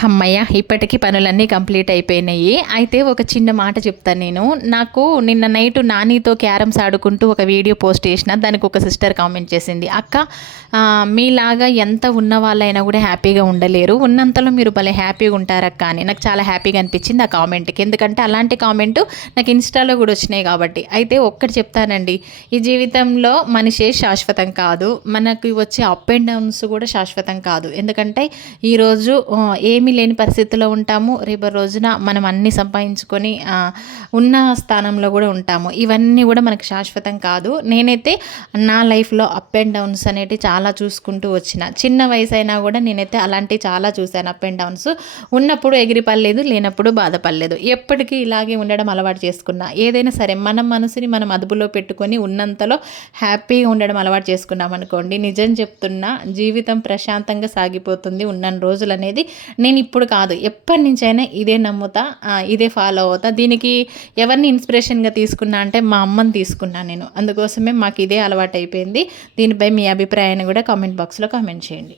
హమ్మయ్య! ఇప్పటికి పనులన్నీ కంప్లీట్ అయిపోయినాయి. అయితే ఒక చిన్న మాట చెప్తాను నేను. నాకు నిన్న నైటు నానితో క్యారమ్స్ ఆడుకుంటూ ఒక వీడియో పోస్ట్ చేసిన. దానికి ఒక సిస్టర్ కామెంట్ చేసింది. "అక్క మీలాగా ఎంత ఉన్న వాళ్ళైనా కూడా హ్యాపీగా ఉండలేరు. ఉన్నంతలో మీరు భలే హ్యాపీగా ఉంటారక్క" అని. నాకు చాలా హ్యాపీగా అనిపించింది ఆ కామెంట్‌కి. ఎందుకంటే అలాంటి కామెంటు నాకు ఇన్‌స్టాలో కూడా వచ్చినాయి కాబట్టి. అయితే ఒక్కటి చెప్తానండి. ఈ జీవితంలో మనిషే శాశ్వతం కాదు. మనకి వచ్చే అప్ అండ్ డౌన్స్ కూడా శాశ్వతం కాదు. ఎందుకంటే ఈరోజు ఏమీ లేని పరిస్థితిలో ఉంటాము. రేపటి రోజున మనం అన్నీ సంపాదించుకొని ఉన్న స్థానంలో కూడా ఉంటాము. ఇవన్నీ కూడా మనకు శాశ్వతం కాదు. నేనైతే నా లైఫ్‌లో అప్ అండ్ డౌన్స్ అనేటివి చాలా చూసుకుంటూ వచ్చిన. చిన్న వయసైనా కూడా నేనైతే అలాంటివి చాలా చూశాను అప్ అండ్ డౌన్స్. ఉన్నప్పుడు ఎగిరిపడలేదు, లేనప్పుడు బాధపడలేదు. ఎప్పటికీ ఇలాగే ఉండడం అలవాటు చేసుకున్నా. ఏదైనా సరే మన మనసుని మనం అదుపులో పెట్టుకొని ఉన్నంతలో హ్యాపీగా ఉండడం అలవాటు చేసుకున్నాం అనుకోండి, నిజం చెప్తున్నా జీవితం ప్రశాంతంగా సాగిపోతుంది ఉన్నన్ని రోజులు అనేది. నేను ఇప్పుడు కాదు, ఎప్పటి నుంచైనా ఇదే నమ్ముతా, ఇదే ఫాలో అవుతా. దీనికి ఎవరిని ఇన్స్పిరేషన్గా తీసుకున్నా అంటే మా అమ్మని తీసుకున్నాను నేను. అందుకోసమే మాకు ఇదే అలవాటు అయిపోయింది. దీనిపై మీ అభిప్రాయాన్ని కూడా కామెంట్ బాక్స్లో కామెంట్ చేయండి.